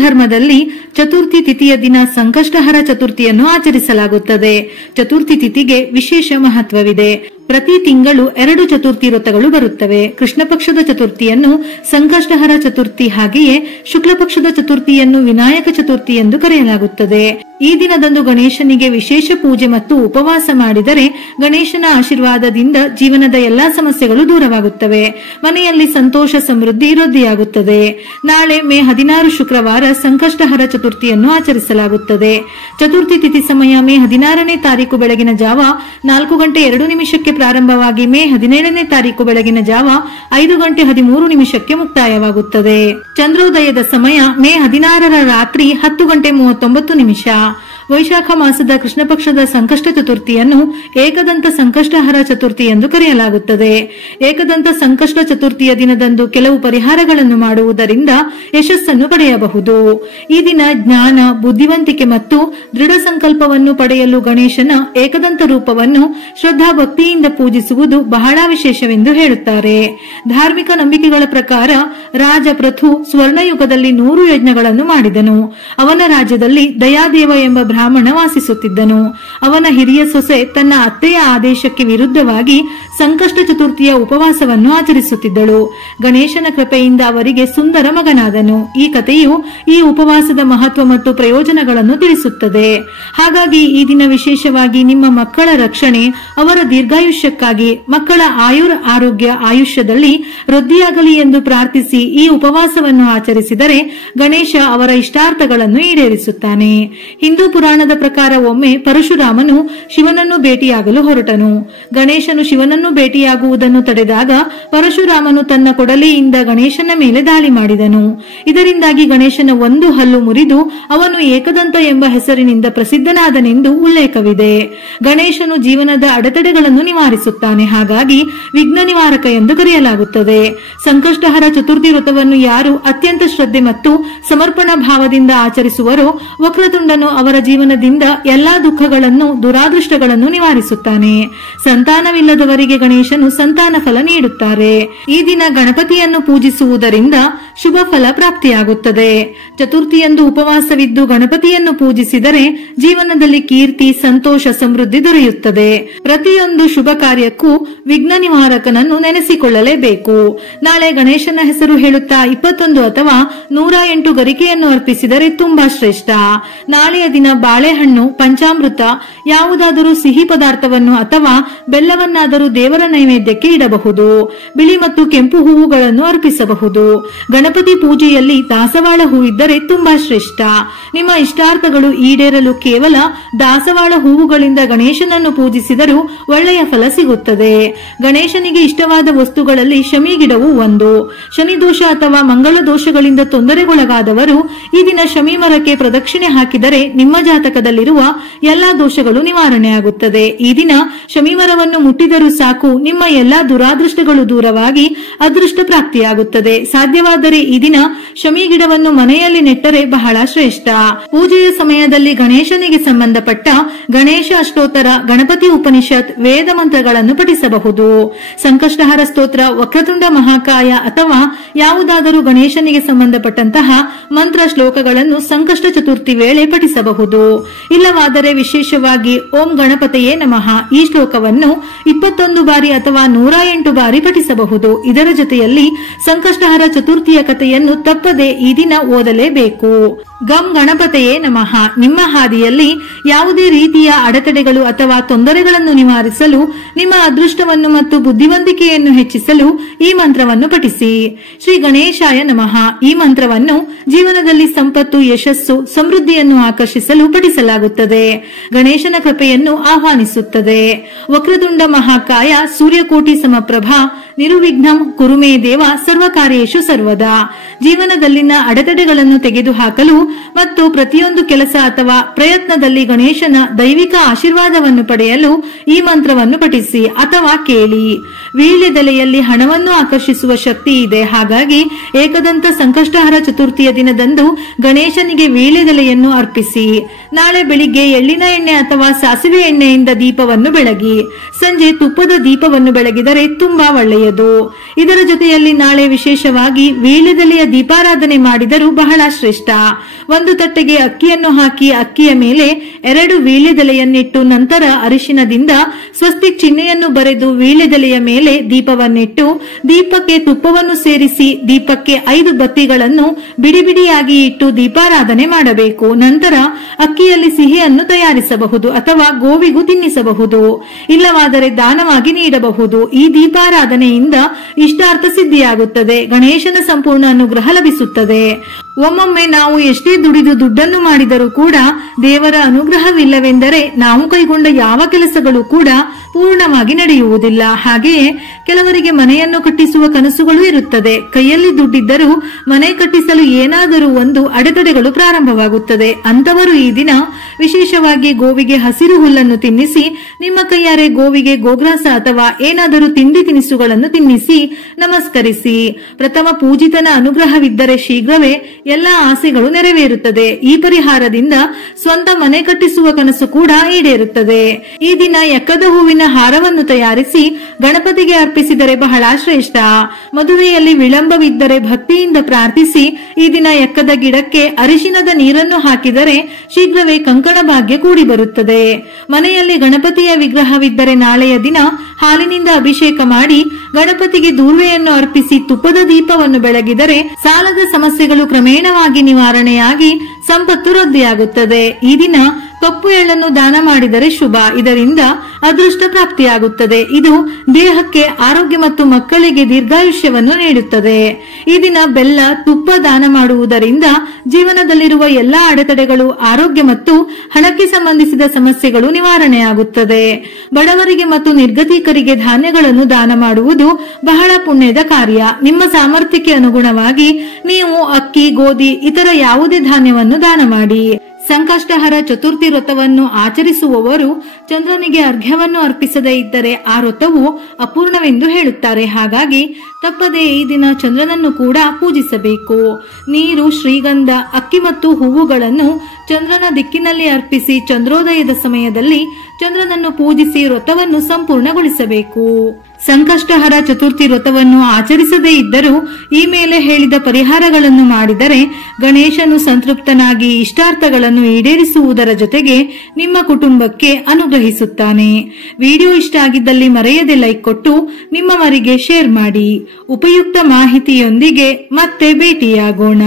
ಧರ್ಮದಲ್ಲಿ ಚತುರ್ಥಿ ತಿಥಿಯ ದಿನ ಸಂಕಷ್ಟಹರ ಚತುರ್ಥಿಯನ್ನು ಆಚರಿಸಲಾಗುತ್ತದೆ. ಚತುರ್ಥಿ ತಿಥಿಗೆ ವಿಶೇಷ ಮಹತ್ವವಿದೆ. ಪ್ರತಿ ತಿಂಗಳು 2 ಚತುರ್ಥಿ ವ್ರತಗಳು ಬರುತ್ತವೆ. ಕೃಷ್ಣ ಪಕ್ಷದ ಚತುರ್ಥಿಯನ್ನು ಸಂಕಷ್ಟಹರ ಚತುರ್ಥಿ, ಹಾಗೆಯೇ ಶುಕ್ಲ ಪಕ್ಷದ ಚತುರ್ಥಿಯನ್ನು ವಿನಾಯಕ ಚತುರ್ಥಿ ಎಂದು ಕರೆಯಲಾಗುತ್ತದೆ. ಈ ದಿನದಂದು ಗಣೇಶನಿಗೆ ವಿಶೇಷ ಪೂಜೆ ಮತ್ತು ಉಪವಾಸ ಮಾಡಿದರೆ ಗಣೇಶನ ಆಶೀರ್ವಾದದಿಂದ ಜೀವನದ ಎಲ್ಲಾ ಸಮಸ್ಯೆಗಳು ದೂರವಾಗುತ್ತವೆ. ಮನೆಯಲ್ಲಿ ಸಂತೋಷ ಸಮೃದ್ಧಿ ವೃದ್ಧಿಯಾಗುತ್ತದೆ. ನಾಳೆ ಮೇ 16 ಶುಕ್ರವಾರ ಸಂಕಷ್ಟಹರ ಚತುರ್ಥಿಯನ್ನು ಆಚರಿಸಲಾಗುತ್ತದೆ. ಚತುರ್ಥಿ ತಿಥಿ ಸಮಯ ಮೇ 16ನೇ ತಾರೀಕು ಬೆಳಗಿನ ಜಾವ 4:02 ಪ್ರಾರಂಭವಾಗಿ ಮೇ 17ನೇ ತಾರೀಕು ಬೆಳಗಿನ ಜಾವ 5:13 ಮುಕ್ತಾಯವಾಗುತ್ತದೆ. ಚಂದ್ರೋದಯದ ಸಮಯ ಮೇ 16ರ ರಾತ್ರಿ 10:39. ವೈಶಾಖ ಮಾಸದ ಕೃಷ್ಣ ಪಕ್ಷದ ಸಂಕಷ್ಟ ಚತುರ್ಥಿಯನ್ನು ಏಕದಂತ ಸಂಕಷ್ಟಹರ ಚತುರ್ಥಿ ಎಂದು ಕರೆಯಲಾಗುತ್ತದೆ. ಏಕದಂತ ಸಂಕಷ್ಟ ಚತುರ್ಥಿಯ ದಿನದಂದು ಕೆಲವು ಪರಿಹಾರಗಳನ್ನು ಮಾಡುವುದರಿಂದ ಯಶಸ್ಸನ್ನು ಪಡೆಯಬಹುದು. ಈ ದಿನ ಜ್ಞಾನ, ಬುದ್ಧಿವಂತಿಕೆ ಮತ್ತು ದೃಢ ಸಂಕಲ್ಪವನ್ನು ಪಡೆಯಲು ಗಣೇಶನ ಏಕದಂತ ರೂಪವನ್ನು ಶ್ರದ್ಧಾ ಭಕ್ತಿಯಿಂದ ಪೂಜಿಸುವುದು ಬಹಳ ವಿಶೇಷವೆಂದು ಹೇಳುತ್ತಾರೆ. ಧಾರ್ಮಿಕ ನಂಬಿಕೆಗಳ ಪ್ರಕಾರ ರಾಜ ಪೃಥು ಸ್ವರ್ಣಯುಗದಲ್ಲಿ 100 ಯಜ್ಞಗಳನ್ನು ಮಾಡಿದನು. ಅವನ ರಾಜ್ಯದಲ್ಲಿ ದಯಾದೇವ ಎಂಬ ಬ್ರಾಹ್ಮಣ ವಾಸಿಸುತ್ತಿದ್ದನು. ಅವನ ಹಿರಿಯ ಸೊಸೆ ತನ್ನ ಅತ್ತೆಯ ಆದೇಶಕ್ಕೆ ವಿರುದ್ಧವಾಗಿ ಸಂಕಷ್ಟ ಚತುರ್ಥಿಯ ಉಪವಾಸವನ್ನು ಆಚರಿಸುತ್ತಿದ್ದಳು. ಗಣೇಶನ ಕೃಪೆಯಿಂದ ಅವರಿಗೆ ಸುಂದರ ಮಗನಾದನು. ಈ ಕಥೆಯು ಈ ಉಪವಾಸದ ಮಹತ್ವ ಮತ್ತು ಪ್ರಯೋಜನಗಳನ್ನು ತಿಳಿಸುತ್ತದೆ. ಹಾಗಾಗಿ ಈ ದಿನ ವಿಶೇಷವಾಗಿ ನಿಮ್ಮ ಮಕ್ಕಳ ರಕ್ಷಣೆ, ಅವರ ದೀರ್ಘಾಯುಷ್ಯಕ್ಕಾಗಿ, ಮಕ್ಕಳ ಆರೋಗ್ಯ ಆಯುಷ್ಯದಲ್ಲಿ ವೃದ್ಧಿಯಾಗಲಿ ಎಂದು ಪ್ರಾರ್ಥಿಸಿ ಈ ಉಪವಾಸವನ್ನು ಆಚರಿಸಿದರೆ ಗಣೇಶ ಅವರ ಇಷ್ಟಾರ್ಥಗಳನ್ನು ಈಡೇರಿಸುತ್ತಾನೆ. ಹಿಂದೂ ಪುರಾಣದ ಪ್ರಕಾರ ಒಮ್ಮೆ ಪರಶುರಾಮನು ಶಿವನನ್ನು ಭೇಟಿಯಾಗಲು ಹೊರಟನು. ಗಣೇಶನು ಶಿವನನ್ನು ಭೇಟಿಯಾಗುವುದನ್ನು ತಡೆದಾಗ ಪರಶುರಾಮನು ತನ್ನ ಕೊಡಲಿಯಿಂದ ಗಣೇಶನ ಮೇಲೆ ದಾಳಿ ಮಾಡಿದನು. ಇದರಿಂದಾಗಿ ಗಣೇಶನ ಒಂದು ಹಲ್ಲು ಮುರಿದು ಅವನು ಏಕದಂತ ಎಂಬ ಹೆಸರಿನಿಂದ ಪ್ರಸಿದ್ಧನಾದನೆಂದು ಉಲ್ಲೇಖವಿದೆ. ಗಣೇಶನು ಜೀವನದ ಅಡೆತಡೆಗಳನ್ನು ನಿವಾರಿಸುತ್ತಾನೆ. ಹಾಗಾಗಿ ವಿಘ್ನ ನಿವಾರಕ ಎಂದು ಕರೆಯಲಾಗುತ್ತದೆ. ಸಂಕಷ್ಟಹರ ಚತುರ್ಥಿ ವ್ರತವನ್ನು ಯಾರು ಅತ್ಯಂತ ಶ್ರದ್ಧೆ ಮತ್ತು ಸಮರ್ಪಣಾ ಭಾವದಿಂದ ಆಚರಿಸುವರೋ ವಕ್ರತುಂಡನು ಅವರ ಜೀವನದಿಂದ ಎಲ್ಲಾ ದುಃಖಗಳನ್ನು, ದುರಾದೃಷ್ಟಗಳನ್ನು ನಿವಾರಿಸುತ್ತಾನೆ. ಸಂತಾನವಿಲ್ಲದವರಿಗೆ ಗಣೇಶನು ಸಂತಾನ ಫಲ ನೀಡುತ್ತಾರೆ. ಈ ದಿನ ಗಣಪತಿಯನ್ನು ಪೂಜಿಸುವುದರಿಂದ ಶುಭ ಫಲ ಪ್ರಾಪ್ತಿಯಾಗುತ್ತದೆ. ಚತುರ್ಥಿಯಂದು ಉಪವಾಸವಿದ್ದು ಗಣಪತಿಯನ್ನು ಪೂಜಿಸಿದರೆ ಜೀವನದಲ್ಲಿ ಕೀರ್ತಿ, ಸಂತೋಷ, ಸಮೃದ್ಧಿ ದೊರೆಯುತ್ತದೆ. ಪ್ರತಿಯೊಂದು ಶುಭ ಕಾರ್ಯಕ್ಕೂ ವಿಘ್ನ ನಿವಾರಕನನ್ನು ನೆನೆಸಿಕೊಳ್ಳಲೇಬೇಕು. ನಾಳೆ ಗಣೇಶನ ಹೆಸರು ಹೇಳುತ್ತಾ 21 ಅಥವಾ 108 ಗರಿಕೆಯನ್ನು ಅರ್ಪಿಸಿದರೆ ತುಂಬಾ ಶ್ರೇಷ್ಠ. ನಾಳೆಯ ದಿನ ಬಾಳೆಹಣ್ಣು, ಪಂಚಾಮೃತ, ಯಾವುದಾದರೂ ಸಿಹಿ ಪದಾರ್ಥವನ್ನು ಅಥವಾ ಬೆಲ್ಲವನ್ನಾದರೂ ದೇವರ ನೈವೇದ್ಯಕ್ಕೆ ಇಡಬಹುದು. ಬಿಳಿ ಮತ್ತು ಕೆಂಪು ಹೂವುಗಳನ್ನು ಅರ್ಪಿಸಬಹುದು. ಗಣಪತಿ ಪೂಜೆಯಲ್ಲಿ ದಾಸವಾಳ ಹೂವಿದ್ದರೆ ತುಂಬಾ ಶ್ರೇಷ್ಠ. ನಿಮ್ಮ ಇಷ್ಟಾರ್ಥಗಳು ಈಡೇರಲು ಕೇವಲ ದಾಸವಾಳ ಹೂವುಗಳಿಂದ ಗಣೇಶನನ್ನು ಪೂಜಿಸಿದರೂ ಒಳ್ಳೆಯ ಫಲ ಸಿಗುತ್ತದೆ. ಗಣೇಶನಿಗೆ ಇಷ್ಟವಾದ ವಸ್ತುಗಳಲ್ಲಿ ಶಮಿ ಗಿಡವು ಒಂದು. ಶನಿ ದೋಷ ಅಥವಾ ಮಂಗಳ ದೋಷಗಳಿಂದ ತೊಂದರೆಗೊಳಗಾದವರು ಈ ದಿನ ಶಮಿ ಮರಕ್ಕೆ ಪ್ರದಕ್ಷಿಣೆ ಹಾಕಿದರೆ ನಿಮ್ಮ ಜಾತಕದಲ್ಲಿರುವ ಎಲ್ಲಾ ದೋಷಗಳು ನಿವಾರಣೆಯಾಗುತ್ತದೆ. ಈ ದಿನ ಶಮಿ ಮರವನ್ನು ಮುಟ್ಟಿದರೂ ಸಾಕು, ನಿಮ್ಮ ಎಲ್ಲಾ ದುರಾದೃಷ್ಟಗಳು ದೂರವಾಗಿ ಅದೃಷ್ಟ ಪ್ರಾಪ್ತಿಯಾಗುತ್ತದೆ. ಸಾಧ್ಯವಾದರೆ ಈ ದಿನ ಶಮಿ ಗಿಡವನ್ನು ಮನೆಯಲ್ಲಿ ನೆಟ್ಟರೆ ಬಹಳ ಶ್ರೇಷ್ಠ. ಪೂಜೆಯ ಸಮಯದಲ್ಲಿ ಗಣೇಶನಿಗೆ ಸಂಬಂಧಪಟ್ಟ ಗಣೇಶ ಅಷ್ಟೋತ್ತರ, ಗಣಪತಿ ಉಪನಿಷತ್, ವೇದ ಮಂತ್ರಗಳನ್ನು ಪಠಿಸಬಹುದು. ಸಂಕಷ್ಟಹರ ಸ್ತೋತ್ರ, ವಕ್ರತುಂಡ ಮಹಾಕಾಯ ಅಥವಾ ಯಾವುದಾದರೂ ಗಣೇಶನಿಗೆ ಸಂಬಂಧಪಟ್ಟಂತಹ ಮಂತ್ರ ಶ್ಲೋಕಗಳನ್ನು ಸಂಕಷ್ಟ ಚತುರ್ಥಿ ವೇಳೆ ಪಠಿಸಬಹುದು. ಇಲ್ಲವಾದರೆ ವಿಶೇಷವಾಗಿ ಓಂ ಗಣಪತಿಯೇ ನಮಃ ಈ ಶ್ಲೋಕವನ್ನು 21 ಬಾರಿ ಅಥವಾ 108 ಬಾರಿ ಪಠಿಸಬಹುದು. ಇದರ ಜೊತೆಯಲ್ಲಿ ಸಂಕಷ್ಟಹರ ಚತುರ್ಥಿಯ ಕಥೆಯನ್ನು ತಪ್ಪದೆ ಈ ದಿನ ಓದಲೇಬೇಕು. ಗಂ ಗಣಪತಿಯೇ ನಮಃ. ನಿಮ್ಮ ಹಾದಿಯಲ್ಲಿ ಯಾವುದೇ ರೀತಿಯ ಅಡೆತಡೆಗಳು ಅಥವಾ ತೊಂದರೆಗಳನ್ನು ನಿವಾರಿಸಲು, ನಿಮ್ಮ ಅದೃಷ್ಟವನ್ನು ಮತ್ತು ಬುದ್ಧಿವಂತಿಕೆಯನ್ನು ಹೆಚ್ಚಿಸಲು ಈ ಮಂತ್ರವನ್ನು ಪಠಿಸಿ. ಶ್ರೀ ಗಣೇಶಾಯ ನಮಃ ಈ ಮಂತ್ರವನ್ನು ಜೀವನದಲ್ಲಿ ಸಂಪತ್ತು, ಯಶಸ್ಸು, ಸಮೃದ್ಧಿಯನ್ನು ಆಕರ್ಷಿಸಲು ಪಠಿಸಲಾಗುತ್ತದೆ. ಗಣೇಶನ ಕೃಪೆಯನ್ನು ಆಹ್ವಾನಿಸುತ್ತದೆ. ವಕ್ರತುಂಡ ಮಹಾಕಾಯ ಸೂರ್ಯಕೋಟಿ ಸಮಪ್ರಭಾ ನಿರುವಿಘ್ನಂ ಕುರುಮೇ ದೇವ ಸರ್ವಕಾರ್ಯೇಷು ಸರ್ವದಾ. ಜೀವನದಲ್ಲಿನ ಅಡೆತಡೆಗಳನ್ನು ತೆಗೆದುಹಾಕಲು ಮತ್ತು ಪ್ರತಿಯೊಂದು ಕೆಲಸ ಅಥವಾ ಪ್ರಯತ್ನದಲ್ಲಿ ಗಣೇಶನ ದೈವಿಕ ಆಶೀರ್ವಾದವನ್ನು ಪಡೆಯಲು ಈ ಮಂತ್ರವನ್ನು ಪಠಿಸಿ ಅಥವಾ ಕೇಳಿ. ವೀಳ್ಯದೆಲೆಯಲ್ಲಿ ಹಣವನ್ನು ಆಕರ್ಷಿಸುವ ಶಕ್ತಿ ಇದೆ. ಹಾಗಾಗಿ ಏಕದಂತ ಸಂಕಷ್ಟಹರ ಚತುರ್ಥಿಯ ದಿನದಂದು ಗಣೇಶನಿಗೆ ವೀಳ್ಯದೆಲೆಯನ್ನು ಅರ್ಪಿಸಿ. ನಾಳೆ ಬೆಳಿಗ್ಗೆ ಎಳ್ಳಿನ ಎಣ್ಣೆ ಅಥವಾ ಸಾಸಿವೆ ಎಣ್ಣೆಯಿಂದ ದೀಪವನ್ನು ಬೆಳಗಿ. ಸಂಜೆ ತುಪ್ಪದ ದೀಪವನ್ನು ಬೆಳಗಿದರೆ ತುಂಬಾ ಒಳ್ಳೆಯದು. ಒಳ್ಳೆಯದು. ಇದರ ಜೊತೆಯಲ್ಲಿ ನಾಳೆ ವಿಶೇಷವಾಗಿ ವೀಳ್ಯದೆಲೆಯ ದೀಪಾರಾಧನೆ ಮಾಡಿದರೂ ಬಹಳ ಶ್ರೇಷ್ಠ. ಒಂದು ತಟ್ಟೆಗೆ ಅಕ್ಕಿಯನ್ನು ಹಾಕಿ ಅಕ್ಕಿಯ ಮೇಲೆ 2 ವೀಳ್ಯದೆಲೆಯನ್ನಿಟ್ಟು ನಂತರ ಅರಿಶಿನದಿಂದ ಸ್ವಸ್ತಿಕ್ ಚಿಹ್ನೆಯನ್ನು ಬರೆದು ವೀಳ್ಯದೆಲೆಯ ಮೇಲೆ ದೀಪವನ್ನಿಟ್ಟು ದೀಪಕ್ಕೆ ತುಪ್ಪವನ್ನು ಸೇರಿಸಿ ದೀಪಕ್ಕೆ 5 ಬತ್ತಿಗಳನ್ನು ಬಿಡಿ ಬಿಡಿಯಾಗಿ ಇಟ್ಟು ದೀಪಾರಾಧನೆ ಮಾಡಬೇಕು. ನಂತರ ಅಕ್ಕಿಯಲ್ಲಿ ಸಿಹಿಯನ್ನು ತಯಾರಿಸಬಹುದು ಅಥವಾ ಗೋವಿಗೂ ತಿನ್ನಿಸಬಹುದು, ಇಲ್ಲವಾದರೆ ದಾನವಾಗಿ ನೀಡಬಹುದು. ಈ ದೀಪಾರಾಧನೆಯಿಂದ ಇಷ್ಟಾರ್ಥ ಸಿದ್ಧಿಯಾಗುತ್ತದೆ, ಗಣೇಶನ ಸಂಪೂರ್ಣ ಅನುಗ್ರಹ ಲಭಿಸುತ್ತದೆ. ಒಮ್ಮೊಮ್ಮೆ ನಾವು ಎಷ್ಟೇ ದುಡ್ಡನ್ನು ಮಾಡಿದರೂ ಕೂಡ ದೇವರ ಅನುಗ್ರಹವಿಲ್ಲವೆಂದರೆ ನಾವು ಕೈಗೊಂಡ ಯಾವ ಕೆಲಸಗಳು ಕೂಡ ಪೂರ್ಣವಾಗಿ ನಡೆಯುವುದಿಲ್ಲ. ಹಾಗೆಯೇ ಕೆಲವರಿಗೆ ಮನೆಯನ್ನು ಕಟ್ಟಿಸುವ ಕನಸುಗಳು ಇರುತ್ತದೆ. ಕೈಯಲ್ಲಿ ದುಡ್ಡಿದ್ದರೂ ಮನೆ ಕಟ್ಟಿಸಲು ಏನಾದರೂ ಒಂದು ಅಡೆತಡೆಗಳು ಪ್ರಾರಂಭವಾಗುತ್ತದೆ. ಅಂತವರು ಈ ದಿನ ವಿಶೇಷವಾಗಿ ಗೋವಿಗೆ ಹಸಿರು ಹುಲ್ಲನ್ನು ತಿನ್ನಿಸಿ ನಿಮ್ಮ ಕೈಯಾರೆ ಗೋವಿಗೆ ಗೋಗ್ರಾಸ ಅಥವಾ ಏನಾದರೂ ತಿಂಡಿ ತಿನಿಸುಗಳನ್ನು ತಿನ್ನಿಸಿ ನಮಸ್ಕರಿಸಿ. ಪ್ರಥಮ ಪೂಜಿತನ ಅನುಗ್ರಹವಿದ್ದರೆ ಶೀಘ್ರವೇ ಎಲ್ಲ ಆಸೆಗಳು ನೆರವೇರುತ್ತದೆ. ಈ ಪರಿಹಾರದಿಂದ ಸ್ವಂತ ಮನೆ ಕಟ್ಟಿಸುವ ಕನಸು ಕೂಡ ಈಡೇರುತ್ತದೆ. ಈ ದಿನ ಎಕ್ಕದ ಹೂವಿನ ಹಾರವನ್ನು ತಯಾರಿಸಿ ಗಣಪತಿಗೆ ಅರ್ಪಿಸಿದರೆ ಬಹಳ ಶ್ರೇಷ್ಠ. ಮದುವೆಯಲ್ಲಿ ವಿಳಂಬವಿದ್ದರೆ ಭಕ್ತಿಯಿಂದ ಪ್ರಾರ್ಥಿಸಿ ಈ ದಿನ ಎಕ್ಕದ ಗಿಡಕ್ಕೆ ಅರಿಶಿನದ ನೀರನ್ನು ಹಾಕಿದರೆ ಶೀಘ್ರವೇ ಕಂಕಣ ಭಾಗ್ಯ ಕೂಡಿ ಬರುತ್ತದೆ. ಮನೆಯಲ್ಲಿ ಗಣಪತಿಯ ವಿಗ್ರಹವಿದ್ದರೆ ನಾಳೆಯ ದಿನ ಹಾಲಿನಿಂದ ಅಭಿಷೇಕ ಮಾಡಿ ಗಣಪತಿಗೆ ದೂರ್ವೆಯನ್ನು ಅರ್ಪಿಸಿ ತುಪ್ಪದ ದೀಪವನ್ನು ಬೆಳಗಿದರೆ ಸಾಲದ ಸಮಸ್ಯೆಗಳು ಕ್ರಮೇಣವಾಗಿ ನಿವಾರಣೆಯಾಗಿ ಸಂಪತ್ತು ವೃದ್ಧಿಯಾಗುತ್ತದೆ. ಈ ದಿನ ಕಪ್ಪು ಎಳ್ಳನ್ನು ದಾನ ಮಾಡಿದರೆ ಶುಭ, ಇದರಿಂದ ಅದೃಷ್ಟ ಪ್ರಾಪ್ತಿಯಾಗುತ್ತದೆ. ಇದು ದೇಹಕ್ಕೆ ಆರೋಗ್ಯ ಮತ್ತು ಮಕ್ಕಳಿಗೆ ದೀರ್ಘಾಯುಷ್ಯವನ್ನು ನೀಡುತ್ತದೆ. ಈ ದಿನ ಬೆಲ್ಲ, ತುಪ್ಪ ದಾನ ಮಾಡುವುದರಿಂದ ಜೀವನದಲ್ಲಿರುವ ಎಲ್ಲಾ ಅಡೆತಡೆಗಳು, ಆರೋಗ್ಯ ಮತ್ತು ಹಣಕ್ಕೆ ಸಂಬಂಧಿಸಿದ ಸಮಸ್ಯೆಗಳು ನಿವಾರಣೆಯಾಗುತ್ತದೆ. ಬಡವರಿಗೆ ಮತ್ತು ನಿರ್ಗತಿಕರಿಗೆ ಧಾನ್ಯಗಳನ್ನು ದಾನ ಮಾಡುವುದು ಬಹಳ ಪುಣ್ಯದ ಕಾರ್ಯ. ನಿಮ್ಮ ಸಾಮರ್ಥ್ಯಕ್ಕೆ ಅನುಗುಣವಾಗಿ ನೀವು ಅಕ್ಕಿ, ಗೋಧಿ, ಇತರ ಯಾವುದೇ ಧಾನ್ಯವನ್ನು ದಾನ ಮಾಡಿ. ಸಂಕಷ್ಟಹರ ಚತುರ್ಥಿ ವ್ರತವನ್ನು ಆಚರಿಸುವವರು ಚಂದ್ರನಿಗೆ ಅರ್ಘ್ಯವನ್ನು ಅರ್ಪಿಸದೇ ಇದ್ದರೆ ಆ ವ್ರತವು ಅಪೂರ್ಣವೆಂದು ಹೇಳುತ್ತಾರೆ. ಹಾಗಾಗಿ ತಪ್ಪದೆ ಈ ದಿನ ಚಂದ್ರನನ್ನು ಕೂಡ ಪೂಜಿಸಬೇಕು. ನೀರು, ಶ್ರೀಗಂಧ, ಅಕ್ಕಿ ಮತ್ತು ಹೂವುಗಳನ್ನು ಚಂದ್ರನ ದಿಕ್ಕಿನಲ್ಲಿ ಅರ್ಪಿಸಿ ಚಂದ್ರೋದಯದ ಸಮಯದಲ್ಲಿ ಚಂದ್ರನನ್ನು ಪೂಜಿಸಿ ವ್ರತವನ್ನು ಸಂಪೂರ್ಣಗೊಳಿಸಬೇಕು. ಸಂಕಷ್ಟಹರ ಚತುರ್ಥಿ ವ್ರತವನ್ನು ಆಚರಿಸದೇ ಇದ್ದರೂ ಈ ಮೇಲೆ ಹೇಳಿದ ಪರಿಹಾರಗಳನ್ನು ಮಾಡಿದರೆ ಗಣೇಶನು ಸಂತೃಪ್ತನಾಗಿ ಇಷ್ಟಾರ್ಥಗಳನ್ನು ಈಡೇರಿಸುವುದರ ಜೊತೆಗೆ ನಿಮ್ಮ ಕುಟುಂಬಕ್ಕೆ ಅನುಗ್ರಹಿಸುತ್ತಾನೆ. ವಿಡಿಯೋ ಇಷ್ಟ ಆಗಿದ್ದಲ್ಲಿ ಮರೆಯದೆ ಲೈಕ್ ಕೊಟ್ಟು ನಿಮ್ಮವರಿಗೆ ಶೇರ್ ಮಾಡಿ. ಉಪಯುಕ್ತ ಮಾಹಿತಿಯೊಂದಿಗೆ ಮತ್ತೆ ಭೇಟಿಯಾಗೋಣ.